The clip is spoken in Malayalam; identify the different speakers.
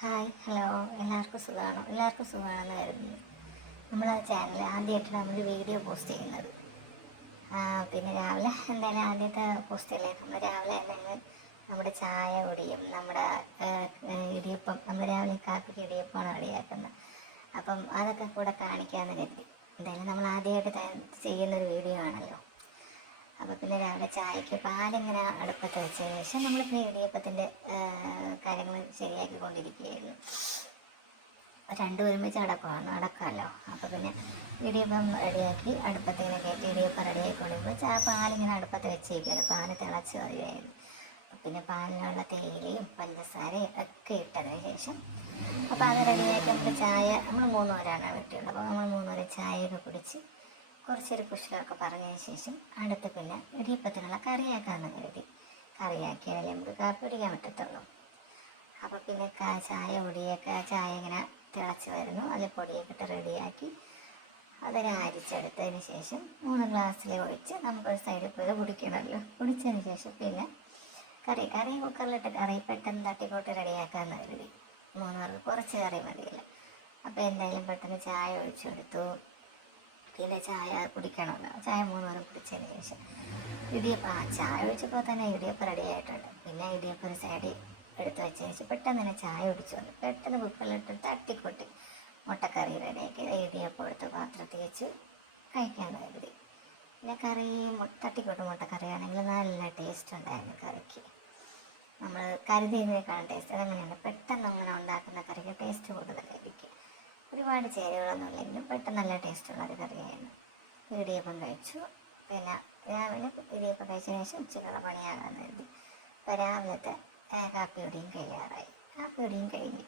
Speaker 1: Hi hello. എല്ലാവർക്കും സുഖമാണോ? എല്ലാവർക്കും സുഖമാണെന്ന് കരുതുന്നു നമ്മൾ ആ ചാനൽ ആദ്യമായിട്ടാണ് നമ്മൾ വീഡിയോ പോസ്റ്റ് ചെയ്യുന്നത്. പിന്നെ രാവിലെ എന്തായാലും ആദ്യത്തെ പോസ്റ്റല്ലേ നമ്മൾ രാവിലെ എന്തെങ്കിലും നമ്മുടെ ചായ കുടിയും നമ്മുടെ ഇടിയപ്പം നമ്മൾ രാവിലെ കാപ്പിക്ക് ഇടിയപ്പമാണ് റെഡിയാക്കുന്നത്. അപ്പം അതൊക്കെ കൂടെ കാണിക്കാമെന്ന് കരുതി. എന്തായാലും നമ്മൾ ആദ്യമായിട്ട് ചെയ്യുന്ന ചെയ്യുന്നൊരു വീഡിയോ ആണല്ലോ. അപ്പോൾ പിന്നെ രാവിലെ ചായക്ക് പാലിങ്ങനെ അടുപ്പത്ത് വെച്ച ശേഷം നമ്മൾ പിന്നെ ഇടിയപ്പത്തിന്റെ കാര്യങ്ങൾ ശരിയാക്കി കൊണ്ടിരിക്കുകയായിരുന്നു രണ്ടും ഒരുമിച്ച് അടക്കമാണ് അടക്കാമല്ലോ അപ്പോൾ പിന്നെ ഇടിയപ്പം റെഡിയാക്കി അടുപ്പത്തിങ്ങനെ കയറ്റി ഇടിയപ്പം റെഡിയാക്കിക്കൊണ്ടിരുമ്പോൾ ചാ പാലിങ്ങനെ അടുപ്പത്ത് വെച്ചേക്കാണ് പാൽ തിളച്ച് വരികയായിരുന്നു പിന്നെ പാലിനുള്ള തേയിലയും പഞ്ചസാരയും ഒക്കെ ഇട്ടതിന് ശേഷം അപ്പോൾ അത് റെഡിയാക്കി നമുക്ക് ചായ നമ്മൾ മൂന്നുപേരാണ് വെട്ടിയുള്ളത്. അപ്പോൾ നമ്മൾ മൂന്നുപേരെ ചായയൊക്കെ കുടിച്ച് കുറച്ചൊരു കുശലമൊക്കെ പറഞ്ഞതിന് ശേഷം അടുത്ത് പിന്നെ ഇടിയപ്പത്തിനുള്ള കറിയാക്കാമെന്ന് കരുതി. കറിയാക്കിയാലേ നമുക്ക് കാപ്പി പിടിക്കാൻ പറ്റത്തുള്ളൂ. അപ്പോൾ പിന്നെ ചായ പൊടിയൊക്കെ ചായ ഇങ്ങനെ തിളച്ച് വരുന്നു. അതിൽ പൊടിയൊക്കെ ഇട്ട് റെഡിയാക്കി അതൊരു അരിച്ചെടുത്തതിന് ശേഷം മൂന്ന് ഗ്ലാസ്സിൽ ഒഴിച്ച് നമുക്കൊരു സൈഡിൽ പോയി കുടിക്കണമല്ലോ. കുടിച്ചതിന് ശേഷം പിന്നെ കറി കറി കുക്കറിലിട്ട് കറി പെട്ടെന്ന് തട്ടിക്കോട്ട് റെഡിയാക്കാമെന്ന് കരുതി. മൂന്ന് കുറച്ച് കറി മതിയല്ലോ. അപ്പോൾ എന്തായാലും പെട്ടെന്ന് ചായ ഒഴിച്ചെടുത്തു. പിന്നെ ചായ കുടിക്കണമല്ലോ ചായ മൂന്ന് നേരം കുടിച്ചതിന് ശേഷം ഇടിയപ്പം ആ ചായ ഒഴിച്ചപ്പോൾ തന്നെ ഇടിയപ്പം റെഡി ആയിട്ടുണ്ട്. പിന്നെ ഇടിയപ്പം ഒരു സൈഡിൽ എടുത്ത് വെച്ചതിന് ശേഷം പെട്ടെന്ന് തന്നെ ചായ ഒടിച്ചു വന്നു പെട്ടെന്ന് കുക്കറിലിട്ട് തട്ടിക്കൊട്ടി. മുട്ടക്കറി റെഡിയാക്കി ഇടിയപ്പം എടുത്ത് പാത്രത്തിൽ വെച്ച് കഴിക്കാൻ കരുതി. പിന്നെ കറി തട്ടിക്കൊട്ട് മുട്ടക്കറി ആണെങ്കിൽ നല്ല ടേസ്റ്റ് ഉണ്ടായിരുന്നു കറിക്ക്. നമ്മൾ കരുതിയതിനേക്കാളും ടേസ്റ്റ് അതങ്ങനെയാണ്. പെട്ടെന്ന് അങ്ങനെ ഉണ്ടാക്കുന്ന കറിക്ക് ടേസ്റ്റ് ഒരുപാട് ചേരുവകളൊന്നും ഇല്ലെങ്കിലും പെട്ടെന്ന് നല്ല ടേസ്റ്റുള്ള ഒരു കറിയായിരുന്നു. ഇടിയപ്പം കഴിച്ചു. പിന്നെ രാവിലെ ഇടിയപ്പം കഴിച്ചതിന് ശേഷം ഉച്ചക്കുള്ള പണിയാകാൻ കരുതി അപ്പോൾ രാവിലത്തെ കാപ്പിയുടെയും കഴിയാറായി. കാപ്പിയുടെയും കഴിഞ്ഞു.